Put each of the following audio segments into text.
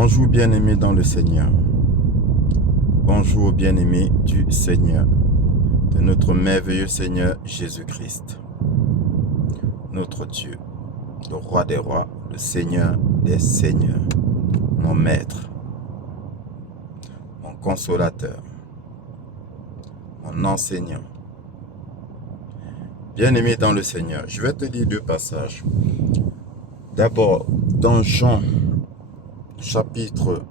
Bonjour bien-aimés dans le Seigneur. Bonjour bien-aimés du Seigneur, de notre merveilleux Seigneur Jésus-Christ, notre Dieu, le roi des rois, le Seigneur des seigneurs, mon maître, mon consolateur, mon enseignant. Bien-aimés dans le Seigneur, je vais te lire deux passages. D'abord, dans Jean, chapitre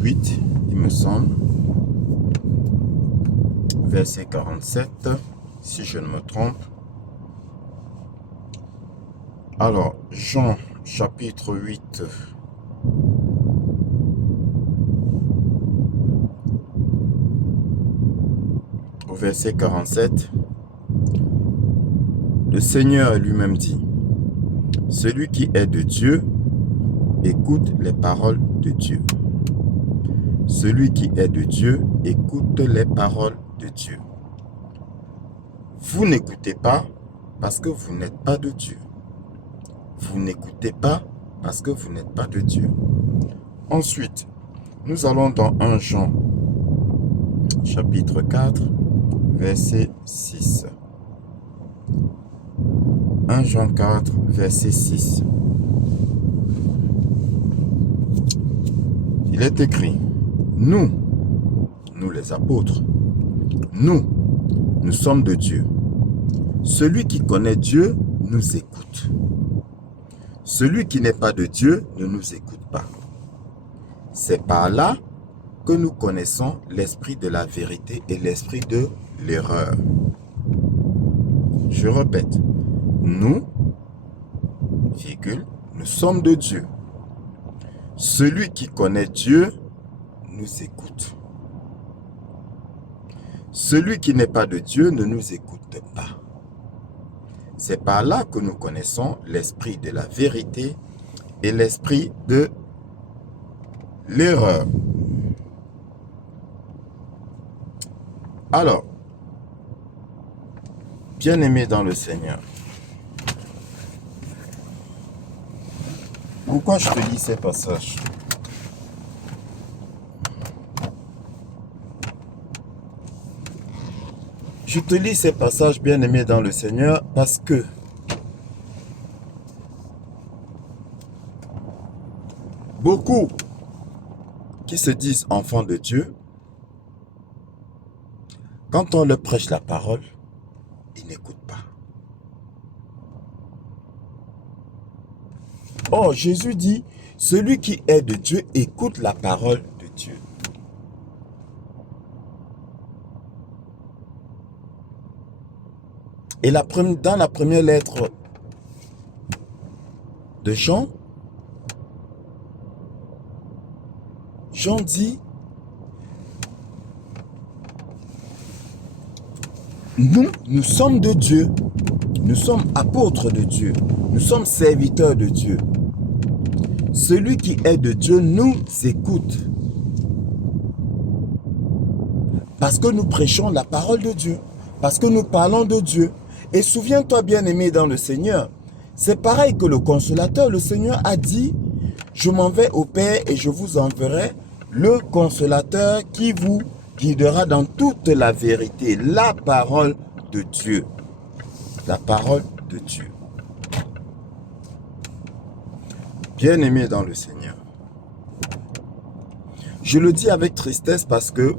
8, il me semble, verset 47, si je ne me trompe. Alors, Jean, chapitre 8, au verset 47, le Seigneur lui-même dit, « Celui qui est de Dieu, écoute les paroles de Dieu. Celui qui est de Dieu, écoute les paroles de Dieu. Vous n'écoutez pas parce que vous n'êtes pas de Dieu. Vous n'écoutez pas parce que vous n'êtes pas de Dieu. » Ensuite, nous allons dans 1 Jean, chapitre 4, verset 6. 1 Jean 4, verset 6. Il est écrit, nous les apôtres, nous sommes de Dieu. Celui qui connaît Dieu nous écoute. Celui qui n'est pas de Dieu ne nous écoute pas. C'est par là que nous connaissons l'esprit de la vérité et l'esprit de l'erreur. Je répète, nous sommes de Dieu. Celui qui connaît Dieu nous écoute. Celui qui n'est pas de Dieu ne nous écoute pas. C'est par là que nous connaissons l'esprit de la vérité et l'esprit de l'erreur. Alors, bien-aimés dans le Seigneur, pourquoi je te lis ces passages? Je te lis ces passages, bien-aimés dans le Seigneur, parce que beaucoup qui se disent enfants de Dieu, quand on leur prêche la parole, ils n'écoutent pas. Or, Jésus dit, celui qui est de Dieu écoute la parole de Dieu. Et dans la première lettre de Jean, Jean dit, nous sommes de Dieu, nous sommes apôtres de Dieu, nous sommes serviteurs de Dieu. Celui qui est de Dieu nous écoute. Parce que nous prêchons la parole de Dieu, parce que nous parlons de Dieu. Et souviens-toi, bien-aimé dans le Seigneur, c'est pareil que le consolateur. Le Seigneur a dit, je m'en vais au Père et je vous enverrai le consolateur qui vous guidera dans toute la vérité, la parole de Dieu. La parole de Dieu. Bien-aimé dans le Seigneur, je le dis avec tristesse parce que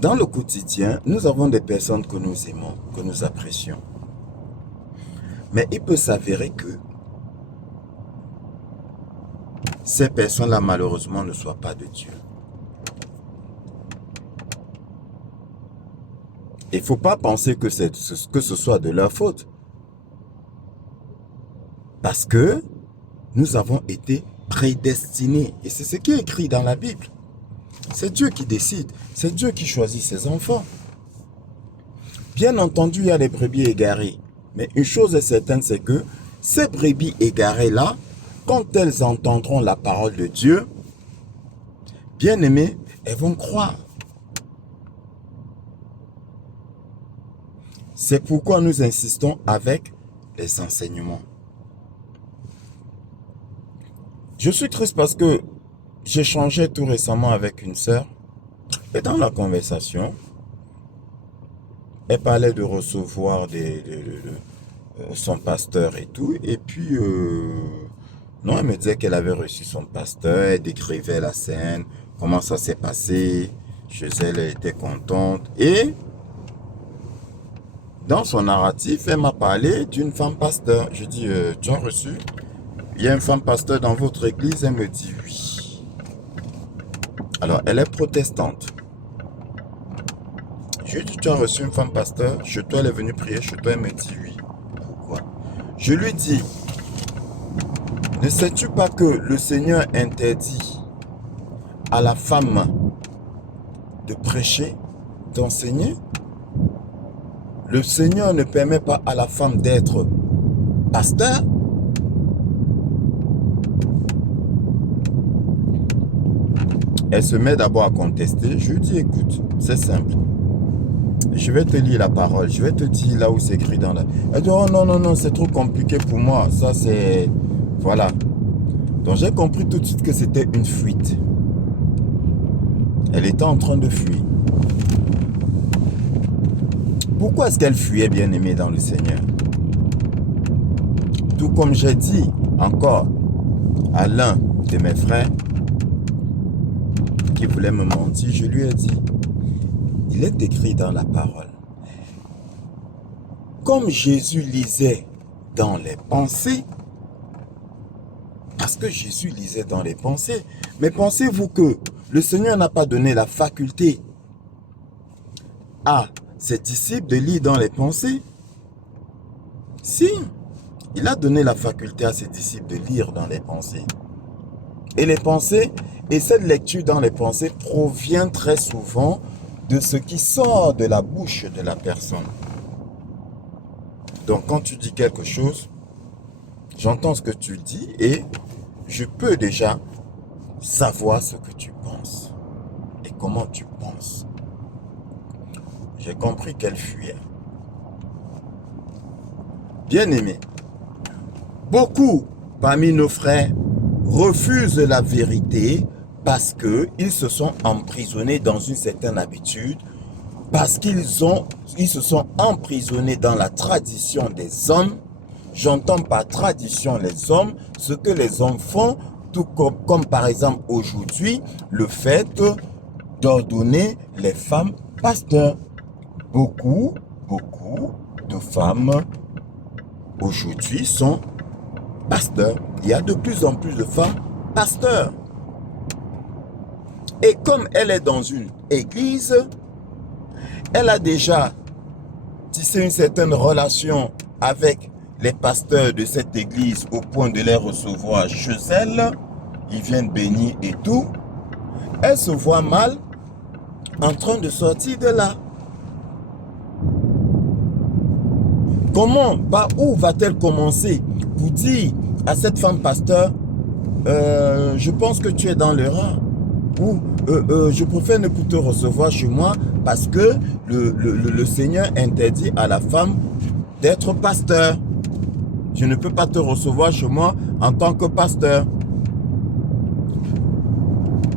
dans le quotidien, nous avons des personnes que nous aimons, que nous apprécions. Mais il peut s'avérer que ces personnes-là, malheureusement, ne soient pas de Dieu. Il ne faut pas penser que ce soit de leur faute. Parce que nous avons été prédestinés. Et c'est ce qui est écrit dans la Bible. C'est Dieu qui décide. C'est Dieu qui choisit ses enfants. Bien entendu, il y a des brebis égarées. Mais une chose est certaine, c'est que ces brebis égarées-là, quand elles entendront la parole de Dieu, bien aimées, elles vont croire. C'est pourquoi nous insistons avec les enseignements. Je suis triste parce que j'échangeais tout récemment avec une sœur et dans la conversation, elle parlait de recevoir son pasteur et tout. Et puis, non, elle me disait qu'elle avait reçu son pasteur, elle décrivait la scène, comment ça s'est passé. Chez elle, elle était contente. Et dans son narratif, elle m'a parlé d'une femme pasteur. Je dis, tu as reçu? Il y a une femme pasteur dans votre église? Elle me dit oui. Alors, elle est protestante. Je lui dis, tu as reçu une femme pasteur? Chez toi, elle est venue prier chez toi? Elle me dit oui. Pourquoi? Je lui dis, ne sais-tu pas que le Seigneur interdit à la femme de prêcher, d'enseigner? Le Seigneur ne permet pas à la femme d'être pasteur? Elle se met d'abord à contester. Je lui dis, écoute, c'est simple. Je vais te lire la parole. Je vais te dire là où c'est écrit dans la... Elle dit, oh non, non, non, c'est trop compliqué pour moi. Ça, c'est... Voilà. Donc, j'ai compris tout de suite que c'était une fuite. Elle était en train de fuir. Pourquoi est-ce qu'elle fuyait, bien-aimée dans le Seigneur? Tout comme j'ai dit encore à l'un de mes frères qui voulait me mentir, je lui ai dit, il est écrit dans la parole. Comme Jésus lisait dans les pensées, parce que Jésus lisait dans les pensées, mais pensez-vous que le Seigneur n'a pas donné la faculté à ses disciples de lire dans les pensées? Si, il a donné la faculté à ses disciples de lire dans les pensées. Et les pensées, et cette lecture dans les pensées provient très souvent de ce qui sort de la bouche de la personne. Donc quand tu dis quelque chose, j'entends ce que tu dis et je peux déjà savoir ce que tu penses et comment tu penses. J'ai compris qu'elle fuyait. Bien-aimé, beaucoup parmi nos frères refusent la vérité parce qu'ils se sont emprisonnés dans une certaine habitude, parce qu'ils se sont emprisonnés dans la tradition des hommes. J'entends par tradition les hommes, ce que les hommes font, tout comme par exemple aujourd'hui, le fait d'ordonner les femmes pasteurs. Beaucoup de femmes aujourd'hui sont pasteurs. Il y a de plus en plus de femmes pasteurs. Et comme elle est dans une église, elle a déjà tissé une certaine relation avec les pasteurs de cette église au point de les recevoir chez elle. Ils viennent bénir et tout. Elle se voit mal en train de sortir de là. Comment, par où va-t-elle commencer pour dire à cette femme pasteur, je pense que tu es dans l'erreur, ou je préfère ne plus te recevoir chez moi parce que le Seigneur interdit à la femme d'être pasteur. Je ne peux pas te recevoir chez moi en tant que pasteur.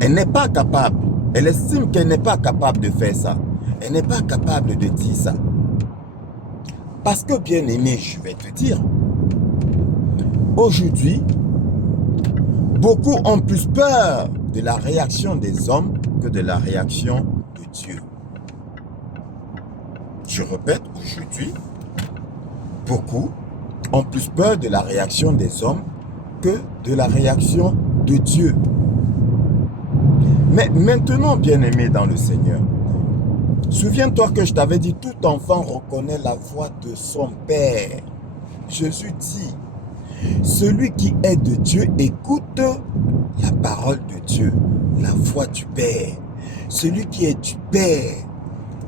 Elle n'est pas capable. Elle estime qu'elle n'est pas capable de faire ça. Elle n'est pas capable de dire ça. Parce que, bien aimé, je vais te dire, aujourd'hui, beaucoup ont plus peur de la réaction des hommes que de la réaction de Dieu. Je répète, aujourd'hui, beaucoup ont plus peur de la réaction des hommes que de la réaction de Dieu. Mais maintenant, bien-aimé dans le Seigneur, souviens-toi que je t'avais dit, tout enfant reconnaît la voix de son Père. Jésus dit, celui qui est de Dieu écoute la parole de Dieu, la voix du Père. Celui qui est du Père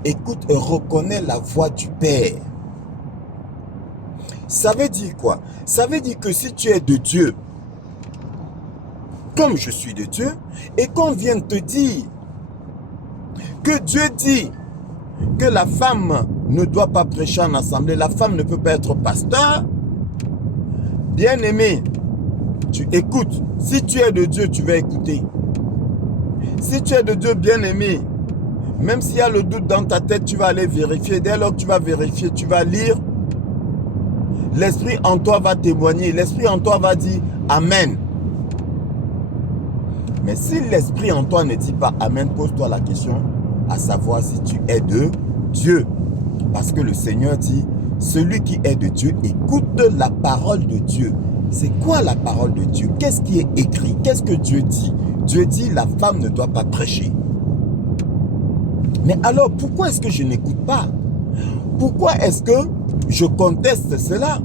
écoute et reconnaît la voix du Père. Ça veut dire quoi? Ça veut dire que si tu es de Dieu, comme je suis de Dieu, et qu'on vient te dire que Dieu dit que la femme ne doit pas prêcher en assemblée, la femme ne peut pas être pasteur, Bien-aimé, tu écoutes. Si tu es de Dieu, tu vas écouter. Si tu es de Dieu, bien-aimé, même s'il y a le doute dans ta tête, tu vas aller vérifier. Dès lors que tu vas vérifier, tu vas lire. L'Esprit en toi va témoigner. L'Esprit en toi va dire Amen. Mais si l'Esprit en toi ne dit pas Amen, pose-toi la question à savoir si tu es de Dieu. Parce que le Seigneur dit, celui qui est de Dieu écoute la parole de Dieu. C'est quoi la parole de Dieu? Qu'est-ce qui est écrit? Qu'est-ce que Dieu dit? Dieu dit, la femme ne doit pas prêcher. Mais alors, pourquoi est-ce que je n'écoute pas? Pourquoi est-ce que je conteste cela?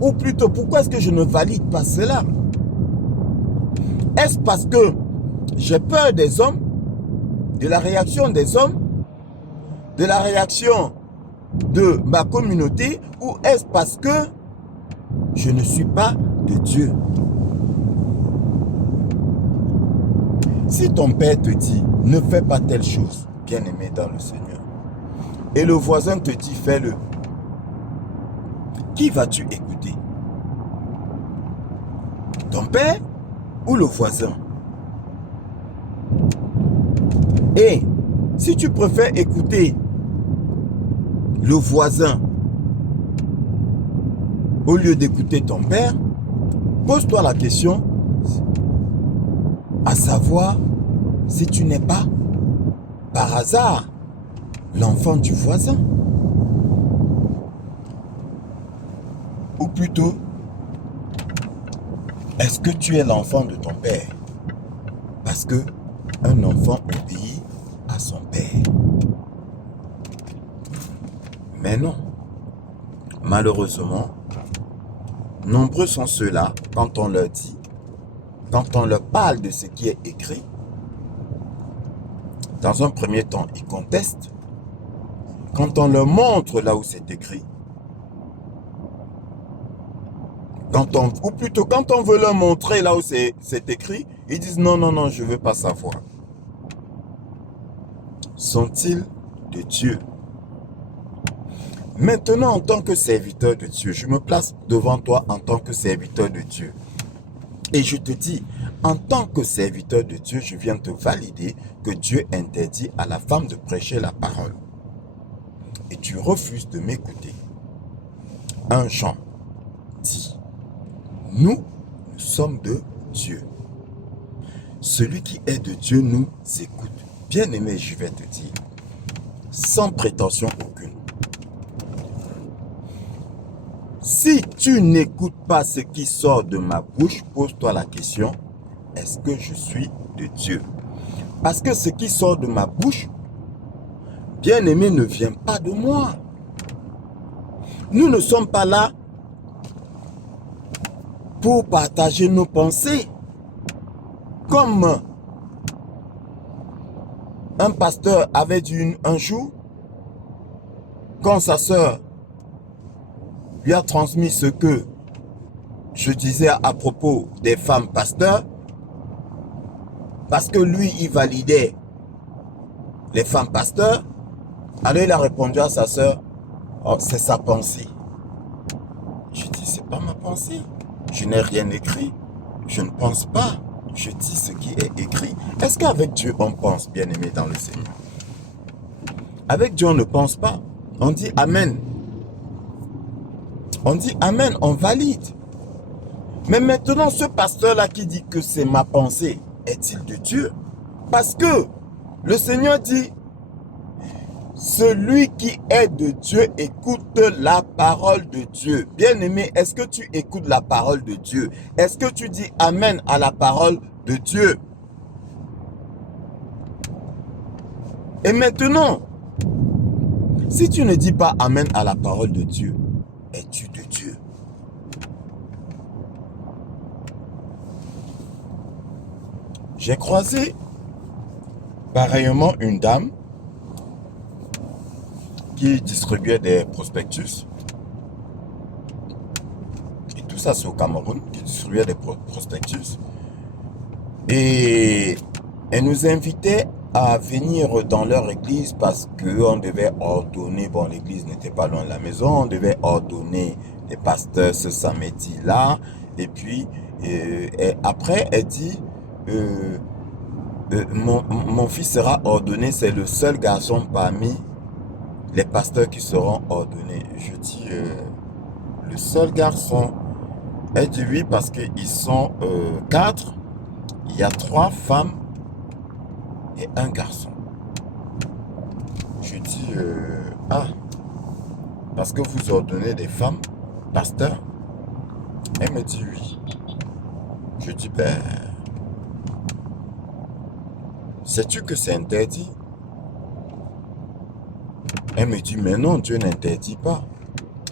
Ou plutôt, pourquoi est-ce que je ne valide pas cela? Est-ce parce que j'ai peur des hommes, de la réaction des hommes, de la réaction de ma communauté, ou est-ce parce que je ne suis pas de Dieu? Si ton père te dit, ne fais pas telle chose, bien-aimé dans le Seigneur, et le voisin te dit, fais-le, qui vas-tu écouter? Ton père ou le voisin? Et si tu préfères écouter le voisin au lieu d'écouter ton père, pose-toi la question à savoir si tu n'es pas par hasard l'enfant du voisin. Ou plutôt, est-ce que tu es l'enfant de ton père? Parce que un enfant obéit à son père. Mais non. Malheureusement, nombreux sont ceux-là, quand on leur dit, quand on leur parle de ce qui est écrit, dans un premier temps, ils contestent. Quand on leur montre là où c'est écrit, ou plutôt quand on veut leur montrer là où c'est écrit, ils disent non, non, non, je ne veux pas savoir. Sont-ils de Dieu? Maintenant, en tant que serviteur de Dieu, je me place devant toi en tant que serviteur de Dieu. Et je te dis, en tant que serviteur de Dieu, je viens te valider que Dieu interdit à la femme de prêcher la parole. Et tu refuses de m'écouter. Un chant dit, nous sommes de Dieu. Celui qui est de Dieu nous écoute. Bien-aimé, je vais te dire, sans prétention aucune. Si tu n'écoutes pas ce qui sort de ma bouche, pose-toi la question, est-ce que je suis de Dieu? Parce que ce qui sort de ma bouche, bien-aimé, ne vient pas de moi. Nous ne sommes pas là pour partager nos pensées. Comme un pasteur avait dit un jour, quand sa sœur lui a transmis ce que je disais à propos des femmes pasteurs, parce que lui, il validait les femmes pasteurs, alors il a répondu à sa sœur, oh, c'est sa pensée. Je dis, c'est pas ma pensée. Je n'ai rien écrit. Je ne pense pas. Je dis ce qui est écrit. Est-ce qu'avec Dieu, on pense, bien-aimé dans le Seigneur? Avec Dieu, on ne pense pas. On dit Amen. On dit Amen, on valide. Mais maintenant, ce pasteur-là qui dit que c'est ma pensée, est-il de Dieu? Parce que le Seigneur dit, celui qui est de Dieu écoute la parole de Dieu. Bien-aimé, est-ce que tu écoutes la parole de Dieu? Est-ce que tu dis Amen à la parole de Dieu? Et maintenant, si tu ne dis pas Amen à la parole de Dieu, es-tu de Dieu? J'ai croisé pareillement une dame qui distribuait des prospectus. Et tout ça, c'est au Cameroun, qui distribuait des prospectus. Et elle nous invitait à venir dans leur église parce qu'on devait ordonner, bon, l'église n'était pas loin de la maison, on devait ordonner les pasteurs ce samedi-là. Et puis, et après, elle dit, mon fils sera ordonné, c'est le seul garçon parmi les pasteurs qui seront ordonnés. Je dis, le seul garçon. Elle dit oui parce qu'ils sont 4. Il y a 3 femmes et un garçon. Je dis, ah, parce que vous ordonnez des femmes, pasteur? Elle me dit oui. Je dis, ben, sais-tu que c'est interdit? Elle me dit, mais non, Dieu n'interdit pas.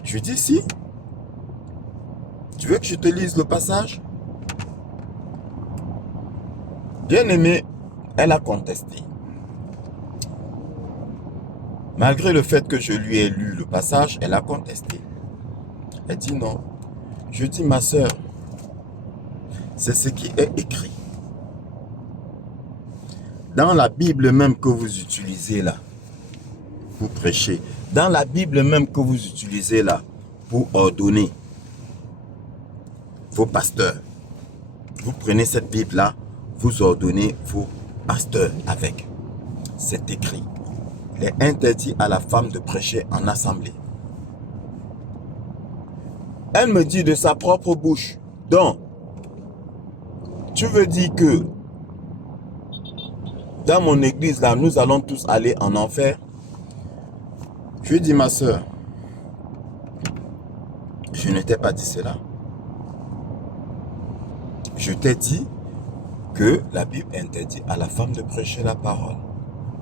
Je dis, si. Tu veux que je te lise le passage? Bien aimé, elle a contesté. Malgré le fait que je lui ai lu le passage, elle a contesté. Elle dit non. Je dis, ma soeur, c'est ce qui est écrit. Dans la Bible même que vous utilisez là, pour prêcher, dans la Bible même que vous utilisez là, pour ordonner vos pasteurs, vous prenez cette Bible là, vous ordonnez vos pasteurs avec. C'est écrit. Il est interdit à la femme de prêcher en assemblée. Elle me dit de sa propre bouche, donc, tu veux dire que dans mon église là, nous allons tous aller en enfer? Je lui dis, ma soeur, je ne t'ai pas dit cela. Je t'ai dit que la Bible interdit à la femme de prêcher la parole.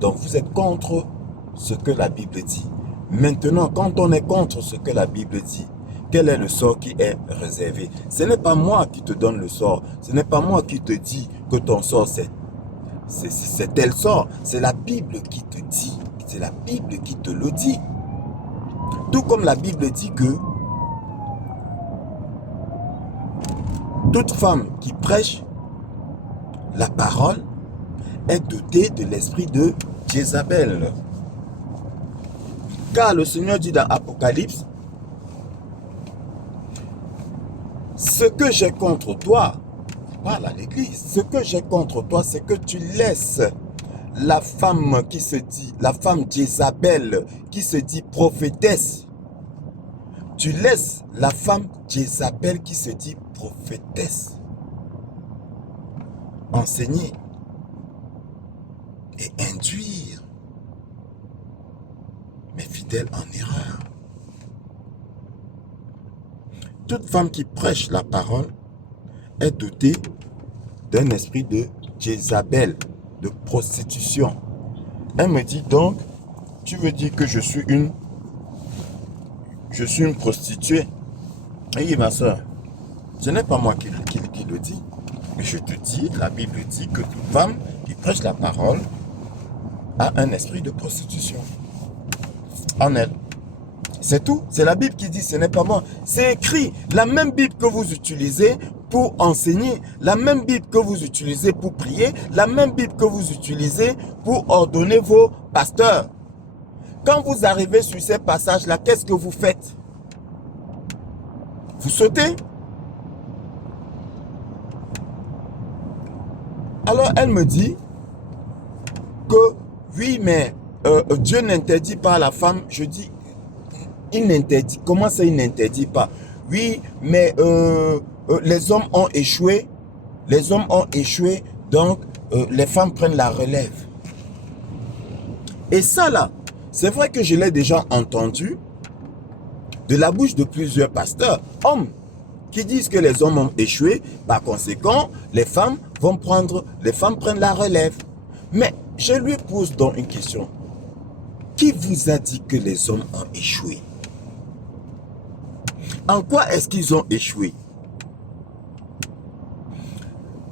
Donc vous êtes contre ce que la Bible dit. Maintenant, quand on est contre ce que la Bible dit, quel est le sort qui est réservé? Ce n'est pas moi qui te donne le sort. Ce n'est pas moi qui te dis que ton sort c'est tel sort. C'est la Bible qui te dit. C'est la Bible qui te le dit. Tout comme la Bible dit que toute femme qui prêche la parole est dotée de l'esprit de Jézabel. Car le Seigneur dit dans Apocalypse, ce que j'ai contre toi, parle à l'église, ce que j'ai contre toi, c'est que tu laisses la femme qui se dit, la femme Jézabel qui se dit prophétesse. Tu laisses la femme Jézabel qui se dit prophétesse enseigner et induire mes fidèles en erreur. Toute femme qui prêche la parole est dotée d'un esprit de Jézabel, de prostitution. Elle me dit donc, tu veux dire que je suis une prostituée? Oui, ma soeur, ce n'est pas moi qui le dis. Mais je te dis, la Bible dit que toute femme qui prêche la parole a un esprit de prostitution en elle. C'est tout. C'est la Bible qui dit, ce n'est pas moi. C'est écrit. La même Bible que vous utilisez pour enseigner, la même Bible que vous utilisez pour prier, la même Bible que vous utilisez pour ordonner vos pasteurs. Quand vous arrivez sur ces passages-là, qu'est-ce que vous faites? Vous sautez? Alors elle me dit que oui, mais Dieu n'interdit pas à la femme. Je dis, il n'interdit. Comment ça, il n'interdit pas? Oui, mais les hommes ont échoué. Les hommes ont échoué, donc les femmes prennent la relève. Et ça là, c'est vrai que je l'ai déjà entendu de la bouche de plusieurs pasteurs, hommes, qui disent que les hommes ont échoué. Par conséquent, les femmes prennent la relève. Mais je lui pose donc une question. Qui vous a dit que les hommes ont échoué? En quoi est-ce qu'ils ont échoué?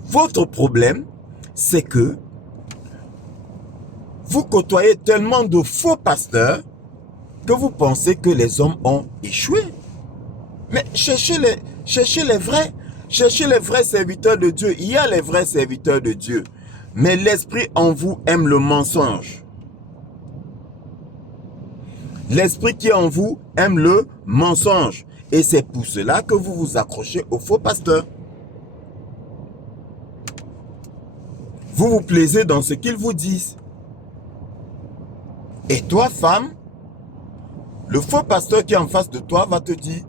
Votre problème, c'est que vous côtoyez tellement de faux pasteurs que vous pensez que les hommes ont échoué. Mais cherchez les vrais. Cherchez les vrais serviteurs de Dieu. Il y a les vrais serviteurs de Dieu. Mais l'esprit en vous aime le mensonge. L'esprit qui est en vous aime le mensonge. Et c'est pour cela que vous vous accrochez aux faux pasteurs. Vous vous plaisez dans ce qu'ils vous disent. Et toi, femme, le faux pasteur qui est en face de toi va te dire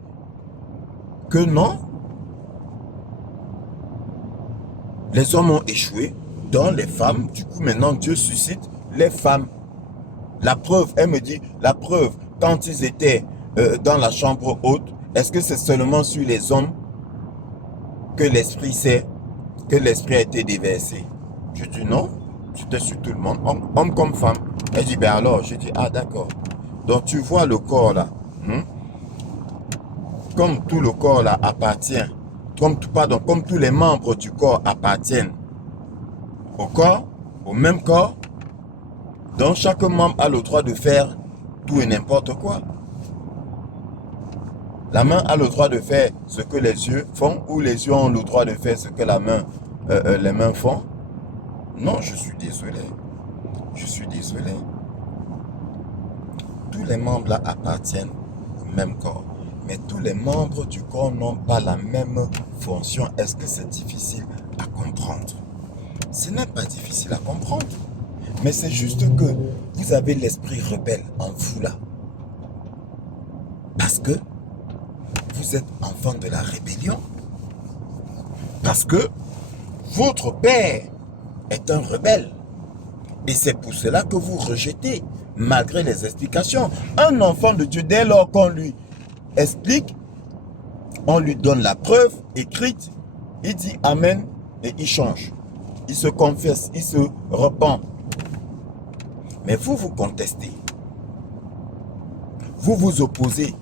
que non, les hommes ont échoué, donc les femmes, du coup maintenant Dieu suscite les femmes. La preuve, elle me dit, la preuve, quand ils étaient dans la chambre haute, est-ce que c'est seulement sur les hommes que l'esprit a été déversé? Je dis non, c'était sur tout le monde, homme comme femme. Elle dit, ben alors, je dis, ah d'accord. Donc tu vois le corps là, comme tout le corps là appartient, comme tous les membres du corps appartiennent au corps, au même corps, donc chaque membre a le droit de faire tout et n'importe quoi. La main a le droit de faire ce que les yeux font, ou les yeux ont le droit de faire ce que les mains font. Non, je suis désolé. Je suis désolé. Tous les membres là appartiennent au même corps. Mais tous les membres du corps n'ont pas la même fonction. Est-ce que c'est difficile à comprendre? Ce n'est pas difficile à comprendre. Mais c'est juste que vous avez l'esprit rebelle en vous là. Parce que vous êtes enfant de la rébellion. Parce que votre père est un rebelle. Et c'est pour cela que vous rejetez, malgré les explications. Un enfant de Dieu, dès lors qu'on lui explique, on lui donne la preuve écrite, il dit Amen et il change. Il se confesse, il se repent. Mais vous, vous contestez. Vous vous opposez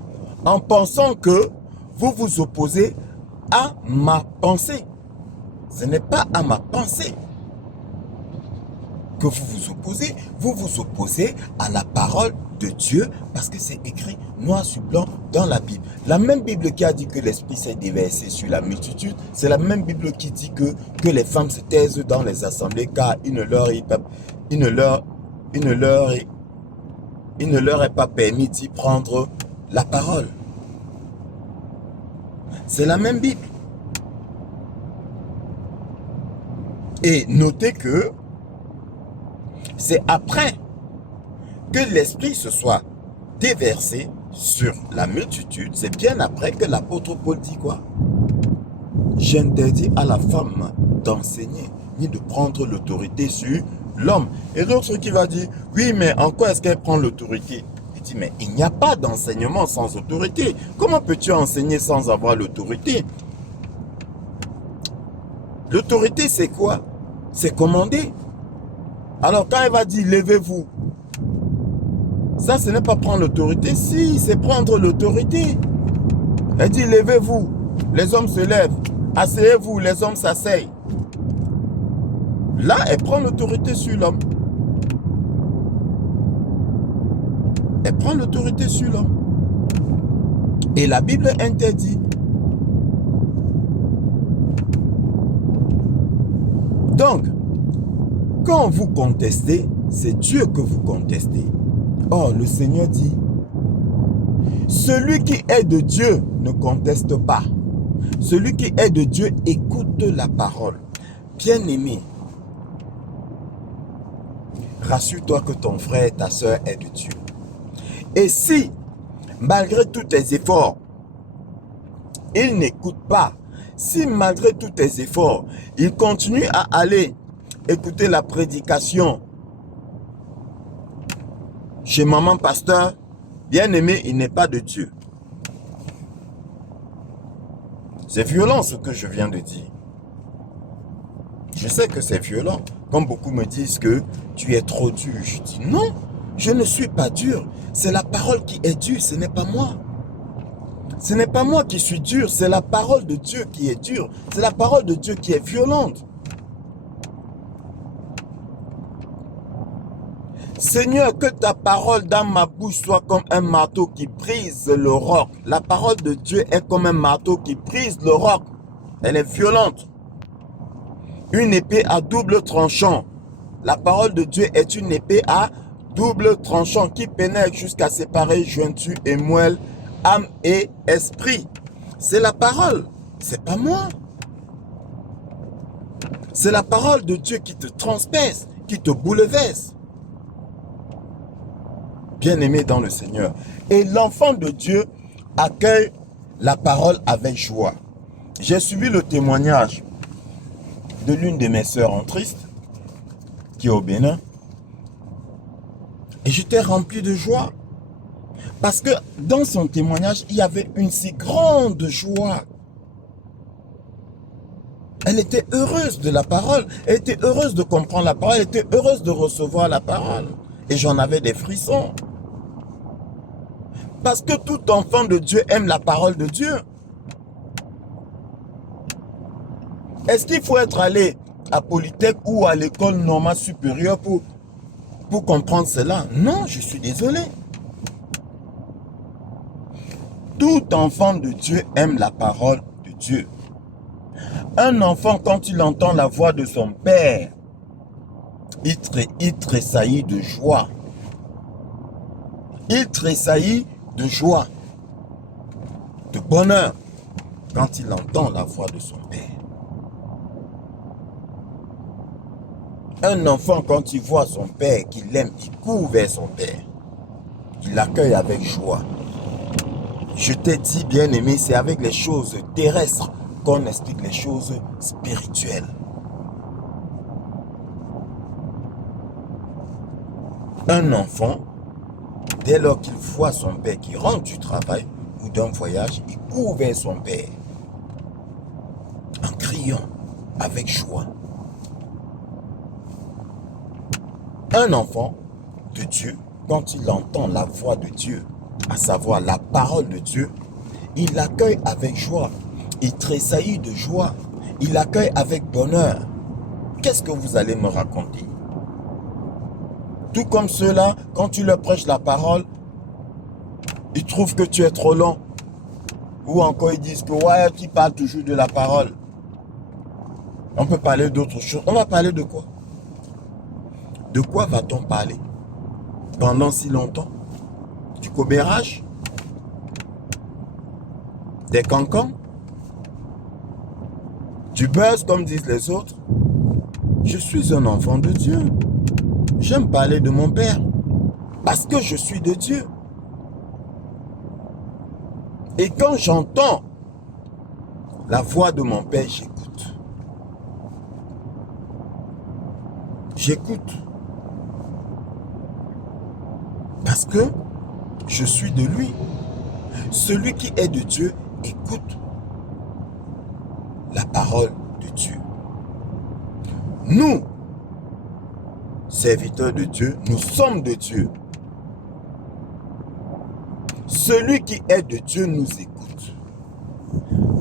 en pensant que vous vous opposez à ma pensée. Ce n'est pas à ma pensée que vous vous opposez à la parole de Dieu parce que c'est écrit noir sur blanc dans la Bible. La même Bible qui a dit que l'Esprit s'est déversé sur la multitude, c'est la même Bible qui dit que les femmes se taisent dans les assemblées car il ne leur est pas permis d'y prendre la parole. C'est la même Bible. Et notez que c'est après que l'Esprit se soit déversé sur la multitude, c'est bien après que l'apôtre Paul dit quoi? J'interdis à la femme d'enseigner ni de prendre l'autorité sur l'homme. Et l'autre qui va dire, oui, mais en quoi est-ce qu'elle prend l'autorité? Il dit, mais il n'y a pas d'enseignement sans autorité. Comment peux-tu enseigner sans avoir l'autorité? L'autorité, c'est quoi? C'est commander. Alors quand elle va dire, levez-vous, ça, ce n'est pas prendre l'autorité. Si, c'est prendre l'autorité. Elle dit, levez-vous, les hommes se lèvent. Asseyez-vous, les hommes s'asseyent. Là, elle prend l'autorité sur l'homme. Elle prend l'autorité sur l'homme. Et la Bible interdit. Donc, quand vous contestez, c'est Dieu que vous contestez. Or, le Seigneur dit, celui qui est de Dieu ne conteste pas. Celui qui est de Dieu écoute la parole. Bien-aimé, rassure-toi que ton frère et ta soeur est de Dieu. Et si, malgré tous tes efforts, il n'écoute pas, si malgré tous tes efforts, il continue à aller écouter la prédication chez maman pasteur, bien-aimé, il n'est pas de Dieu. C'est violent ce que je viens de dire. Je sais que c'est violent. Comme beaucoup me disent que tu es trop dur. Je dis non, je ne suis pas dur. C'est la parole qui est dure, ce n'est pas moi. Ce n'est pas moi qui suis dur, c'est la parole de Dieu qui est dure. C'est la parole de Dieu qui est violente. Seigneur, que ta parole dans ma bouche soit comme un marteau qui brise le roc. La parole de Dieu est comme un marteau qui brise le roc. Elle est violente. Une épée à double tranchant. La parole de Dieu est une épée à double tranchant qui pénètre jusqu'à séparer jointure et moelle âme et esprit. C'est la parole, c'est pas moi. C'est la parole de Dieu qui te transperce, qui te bouleverse. Bien-aimé dans le Seigneur. Et l'enfant de Dieu accueille la parole avec joie. J'ai suivi le témoignage de l'une de mes sœurs en Christ, qui est au Bénin. Et j'étais rempli de joie. Parce que dans son témoignage, il y avait une si grande joie. Elle était heureuse de la parole. Elle était heureuse de comprendre la parole. Elle était heureuse de recevoir la parole. Et j'en avais des frissons. Parce que tout enfant de Dieu aime la parole de Dieu. Est-ce qu'il faut être allé à Polytech ou à l'école normale supérieure pour comprendre cela? Non, je suis désolé. Tout enfant de Dieu aime la parole de Dieu. Un enfant, quand il entend la voix de son père, il tressaillit de joie. Il tressaillit de joie, de bonheur, quand il entend la voix de son père. Un enfant, quand il voit son père, qu'il aime, il court vers son père. Il l'accueille avec joie. Je t'ai dit, bien-aimé, c'est avec les choses terrestres qu'on explique les choses spirituelles. Un enfant, dès lors qu'il voit son père qui rentre du travail ou d'un voyage, il court vers son père en criant avec joie. Un enfant de Dieu, quand il entend la voix de Dieu, à savoir la parole de Dieu, il l'accueille avec joie. Il tressaillit de joie. Il l'accueille avec bonheur. Qu'est-ce que vous allez me raconter? Tout comme ceux-là, quand tu leur prêches la parole, ils trouvent que tu es trop long. Ou encore ils disent que ouais, tu parles toujours de la parole. On peut parler d'autre chose. On va parler de quoi? De quoi va-t-on parler pendant si longtemps? Du commérage? Des cancans? Du buzz comme disent les autres? Je suis un enfant de Dieu. J'aime parler de mon Père parce que je suis de Dieu. Et quand j'entends la voix de mon Père, j'écoute. J'écoute. Parce que je suis de lui. Celui qui est de Dieu écoute la parole de Dieu. Nous, serviteurs de Dieu, nous sommes de Dieu. Celui qui est de Dieu nous écoute.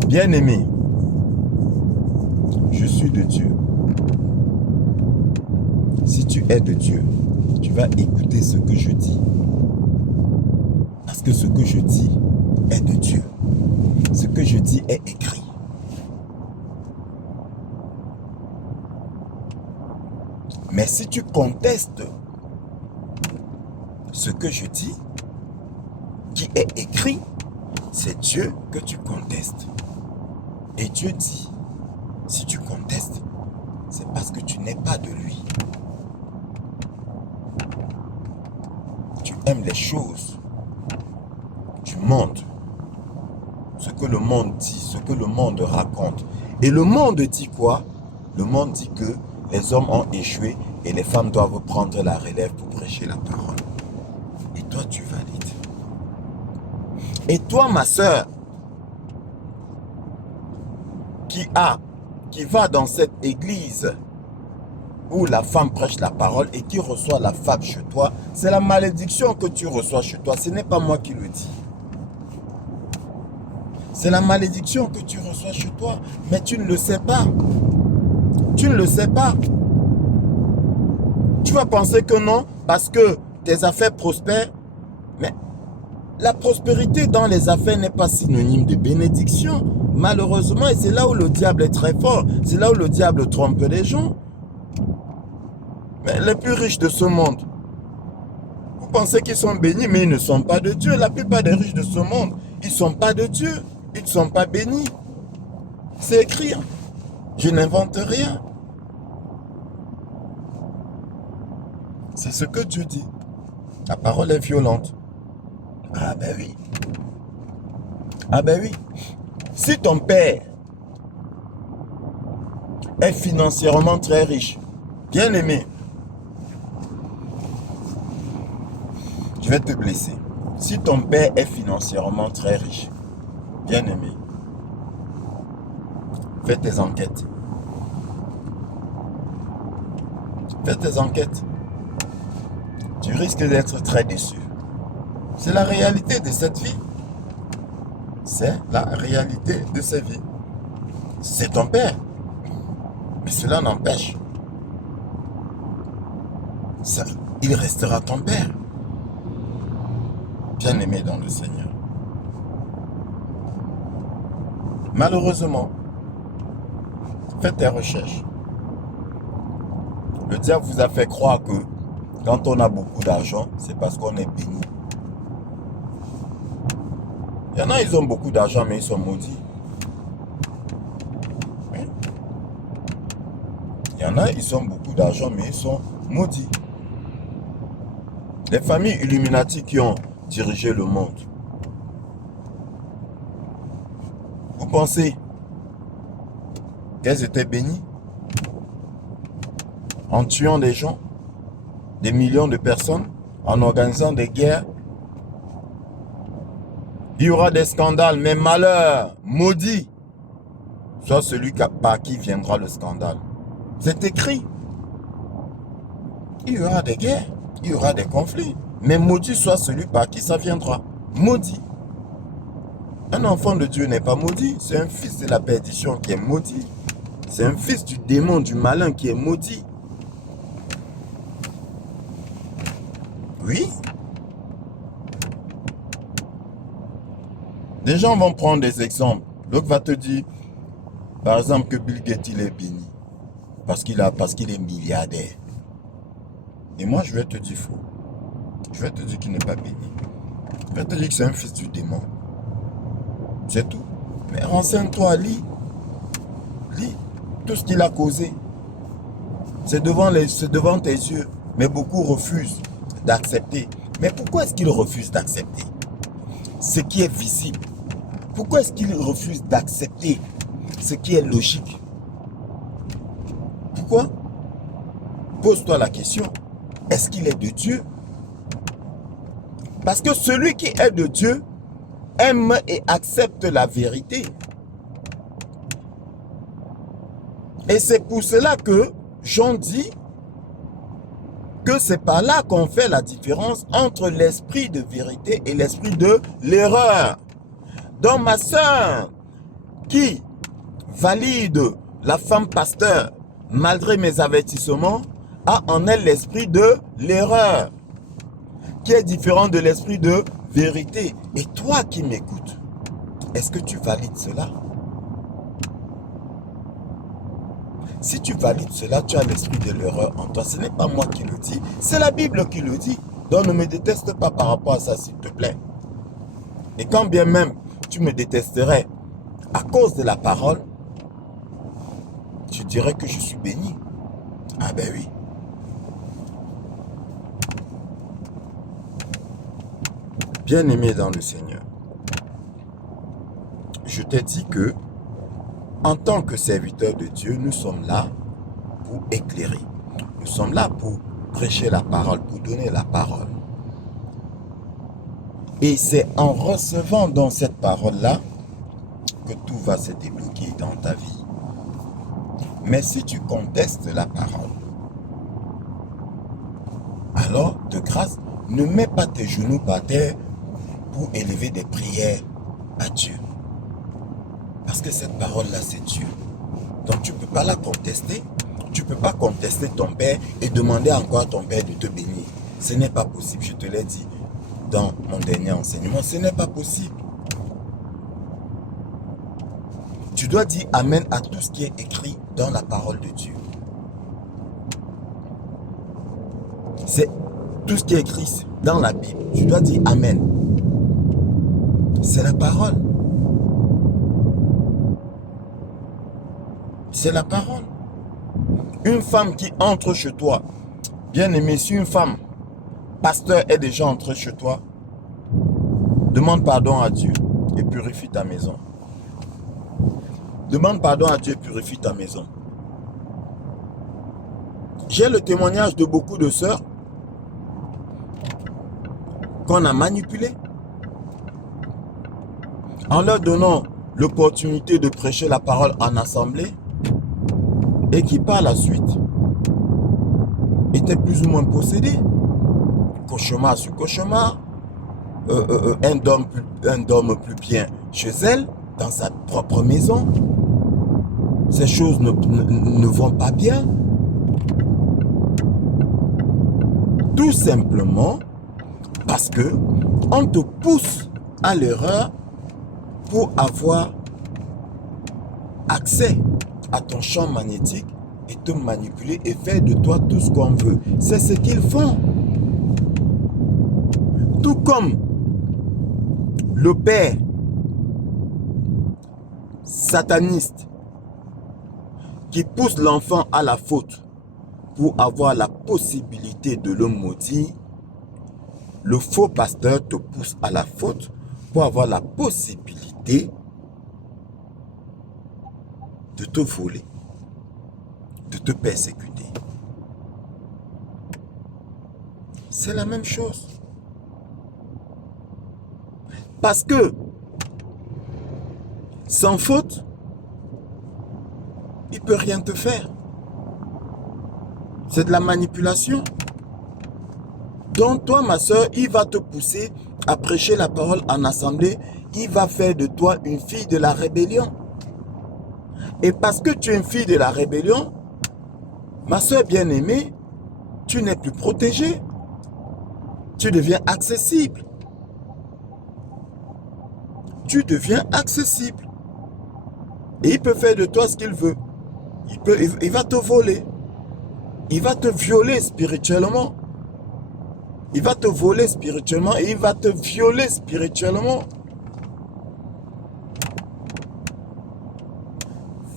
Bien-aimé, je suis de Dieu. Si tu es de Dieu, tu vas écouter ce que je dis. Parce que ce que je dis est de Dieu. Ce que je dis est écrit. Mais si tu contestes ce que je dis, qui est écrit, c'est Dieu que tu contestes. Et Dieu dit, si tu contestes, c'est parce que tu n'es pas de lui. Tu aimes les choses du monde. Ce que le monde dit, ce que le monde raconte. Et le monde dit quoi? Le monde dit que les hommes ont échoué et les femmes doivent prendre la relève pour prêcher la parole. Et toi, tu valides. Et toi, ma soeur, qui va dans cette église où la femme prêche la parole et qui reçoit la femme chez toi, c'est la malédiction que tu reçois chez toi. Ce n'est pas moi qui le dis. C'est la malédiction que tu reçois chez toi. Mais tu ne le sais pas. Tu ne le sais pas. Tu vas penser que non, parce que tes affaires prospèrent. Mais la prospérité dans les affaires n'est pas synonyme de bénédiction. Malheureusement, et c'est là où le diable est très fort. C'est là où le diable trompe les gens. Mais les plus riches de ce monde, vous pensez qu'ils sont bénis, mais ils ne sont pas de Dieu. La plupart des riches de ce monde, ils ne sont pas de Dieu. Ils ne sont pas bénis. C'est écrit. Je n'invente rien. C'est ce que Dieu dit. La parole est violente. Ah ben oui. Ah ben oui. Si ton père est financièrement très riche, bien aimé, je vais te blesser. Si ton père est financièrement très riche, bien aimé, fais tes enquêtes. Fais tes enquêtes. Tu risques d'être très déçu. C'est la réalité de cette vie. C'est la réalité de cette vie. C'est ton père. Mais cela n'empêche. Il restera ton père. Bien-aimé dans le Seigneur. Malheureusement, faites tes recherches. Le diable vous a fait croire que quand on a beaucoup d'argent, c'est parce qu'on est béni. Il y en a, ils ont beaucoup d'argent, mais ils sont maudits. Oui. Il y en a, ils ont beaucoup d'argent, mais ils sont maudits. Les familles Illuminati qui ont dirigé le monde. Vous pensez qu'elles étaient bénies en tuant des gens, des millions de personnes, en organisant des guerres? Il y aura des scandales, mais malheur, maudit, soit celui par qui viendra le scandale. C'est écrit. Il y aura des guerres, il y aura des conflits, mais maudit soit celui par qui ça viendra. Maudit. Un enfant de Dieu n'est pas maudit, c'est un fils de la perdition qui est maudit. C'est un fils du démon, du malin qui est maudit. Oui. Des gens vont prendre des exemples. L'autre va te dire, par exemple, que Bill Gates, il est béni. Parce qu'il est milliardaire. Et moi, je vais te dire faux. Je vais te dire qu'il n'est pas béni. Je vais te dire que c'est un fils du démon. C'est tout. Mais renseigne-toi, lis. Lis tout ce qu'il a causé. C'est devant tes yeux. Mais beaucoup refusent d'accepter. Mais pourquoi est-ce qu'ils refusent d'accepter ce qui est visible? Pourquoi est-ce qu'ils refusent d'accepter ce qui est logique? Pourquoi? Pose-toi la question. Est-ce qu'il est de Dieu? Parce que celui qui est de Dieu aime et accepte la vérité. Et c'est pour cela que Jean dit que c'est par là qu'on fait la différence entre l'esprit de vérité et l'esprit de l'erreur. Donc ma soeur qui valide la femme pasteur malgré mes avertissements a en elle l'esprit de l'erreur qui est différent de l'esprit de vérité. Et toi qui m'écoutes, est-ce que tu valides cela? Si tu valides cela, tu as l'esprit de l'erreur en toi. Ce n'est pas moi qui le dis, c'est la Bible qui le dit. Donc ne me déteste pas par rapport à ça, s'il te plaît. Et quand bien même tu me détesterais à cause de la parole, tu dirais que je suis béni. Ah ben oui. Bien-aimé dans le Seigneur, je t'ai dit que en tant que serviteurs de Dieu, nous sommes là pour éclairer. Nous sommes là pour prêcher la parole, pour donner la parole. Et c'est en recevant dans cette parole-là que tout va se débloquer dans ta vie. Mais si tu contestes la parole, alors, de grâce, ne mets pas tes genoux par terre pour élever des prières à Dieu. Parce que cette parole-là, c'est Dieu. Donc, tu ne peux pas la contester. Tu ne peux pas contester ton Père et demander encore à ton Père de te bénir. Ce n'est pas possible. Je te l'ai dit dans mon dernier enseignement. Ce n'est pas possible. Tu dois dire Amen à tout ce qui est écrit dans la parole de Dieu. C'est tout ce qui est écrit dans la Bible. Tu dois dire Amen. C'est la parole. C'est la parole. Une femme qui entre chez toi, bien aimé, si une femme, pasteur, est déjà entrée chez toi, demande pardon à Dieu et purifie ta maison. Demande pardon à Dieu et purifie ta maison. J'ai le témoignage de beaucoup de sœurs qu'on a manipulées en leur donnant l'opportunité de prêcher la parole en assemblée et qui par la suite étaient plus ou moins possédés. Cauchemar sur cauchemar, un dorme plus bien chez elle, dans sa propre maison. Ces choses ne vont pas bien. Tout simplement parce que on te pousse à l'erreur pour avoir accès à ton champ magnétique et te manipuler et faire de toi tout ce qu'on veut. C'est ce qu'ils font. Tout comme le père sataniste qui pousse l'enfant à la faute pour avoir la possibilité de le maudire, le faux pasteur te pousse à la faute pour avoir la possibilité de te voler, de te persécuter. C'est la même chose. Parce que sans faute, il ne peut rien te faire. C'est de la manipulation. Donc toi, ma soeur, il va te pousser à prêcher la parole en assemblée. Il va faire de toi une fille de la rébellion. Et parce que tu es une fille de la rébellion, ma soeur bien-aimée, tu n'es plus protégée. Tu deviens accessible. Tu deviens accessible. Et il peut faire de toi ce qu'il veut. Il va te voler. Il va te violer spirituellement. Il va te voler spirituellement et il va te violer spirituellement.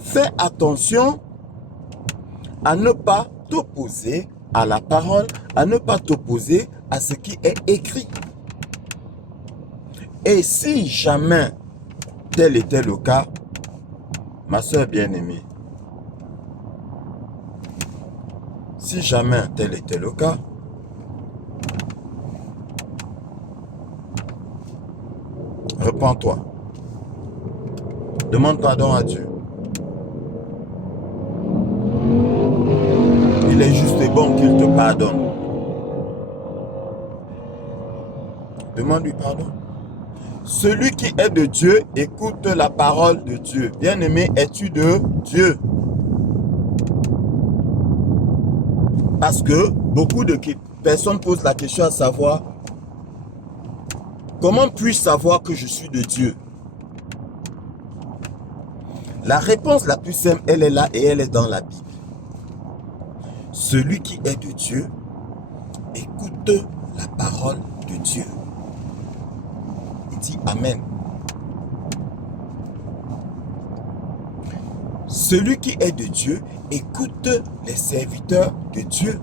Fais attention à ne pas t'opposer à la parole, à ne pas t'opposer à ce qui est écrit. Et si jamais tel était le cas, ma soeur bien-aimée, si jamais tel était le cas, repens-toi. Demande pardon à Dieu. Il est juste et bon qu'il te pardonne. Demande-lui pardon. Celui qui est de Dieu, écoute la parole de Dieu. Bien-aimé, es-tu de Dieu? Parce que beaucoup de personnes posent la question à savoir, comment puis-je savoir que je suis de Dieu? La réponse la plus simple, elle est là et elle est dans la Bible. Celui qui est de Dieu, écoute la parole de Dieu. Il dit Amen. Celui qui est de Dieu, écoute les serviteurs de Dieu.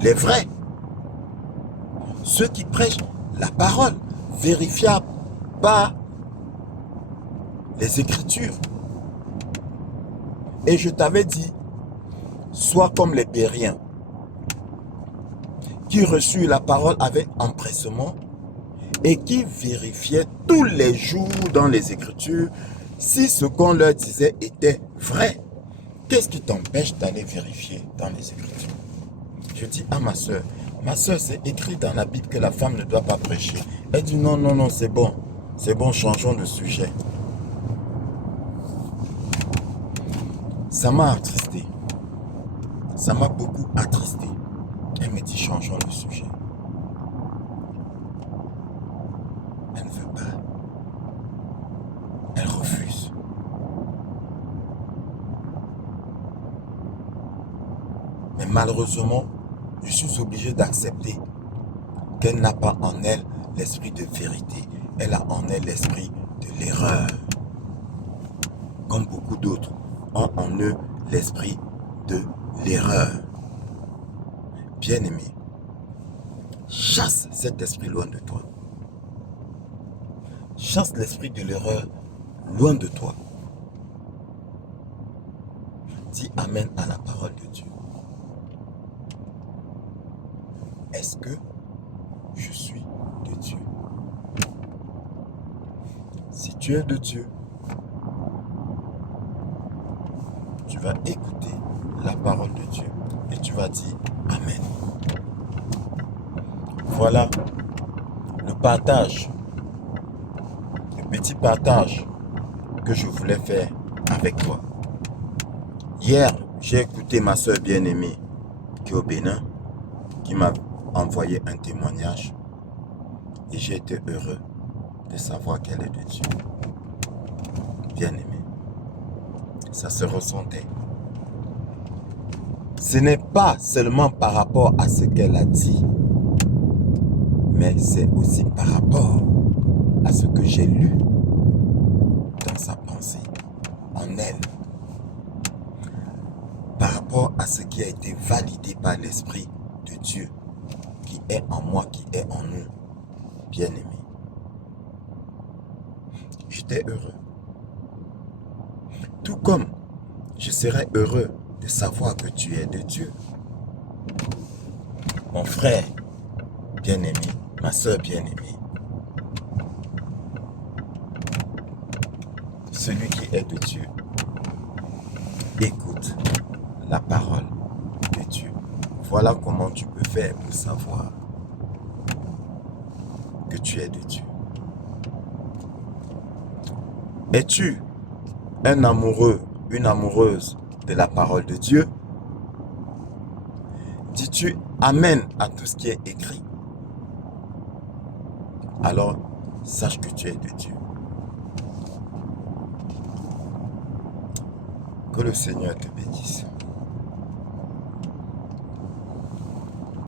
Les vrais. Ceux qui prêchent la parole, vérifiable par les Écritures. Et je t'avais dit, sois comme les Bériens, qui reçurent la parole avec empressement et qui vérifiaient tous les jours dans les Écritures si ce qu'on leur disait était vrai. Qu'est-ce qui t'empêche d'aller vérifier dans les Écritures? Je dis à ma soeur, c'est écrit dans la Bible que la femme ne doit pas prêcher. Elle dit non, non, non, c'est bon, changeons de sujet. Ça m'a attristé. Ça m'a beaucoup attristé. Elle me dit, changeons de sujet. Elle ne veut pas. Elle refuse. Mais malheureusement, je suis obligé d'accepter qu'elle n'a pas en elle l'esprit de vérité. Elle a en elle l'esprit de l'erreur. Comme beaucoup d'autres ont en eux l'esprit de l'erreur. Bien-aimé, chasse cet esprit loin de toi. Chasse l'esprit de l'erreur loin de toi. Dis Amen à la parole de Dieu. Est-ce que je suis de Dieu? Si tu es de Dieu, tu vas écouter la parole de Dieu et tu vas dire Amen. Voilà le partage, le petit partage que je voulais faire avec toi. Hier, j'ai écouté ma soeur bien-aimée qui est au Bénin, qui m'a envoyé un témoignage et j'ai été heureux de savoir qu'elle est de Dieu. Bien-aimé, ça se ressentait. Ce n'est pas seulement par rapport à ce qu'elle a dit, mais c'est aussi par rapport à ce que j'ai lu dans sa pensée, en elle, par rapport à ce qui a été validé par l'Esprit de Dieu, qui est en moi, qui est en nous, bien-aimés. J'étais heureux. Tout comme je serais heureux de savoir que tu es de Dieu. Mon frère bien-aimé, ma soeur bien-aimée, celui qui est de Dieu, écoute la parole de Dieu. Voilà comment tu peux faire pour savoir que tu es de Dieu. Es-tu un amoureux, une amoureuse de la parole de Dieu? Dis-tu Amen à tout ce qui est écrit? Alors, sache que tu es de Dieu. Que le Seigneur te bénisse.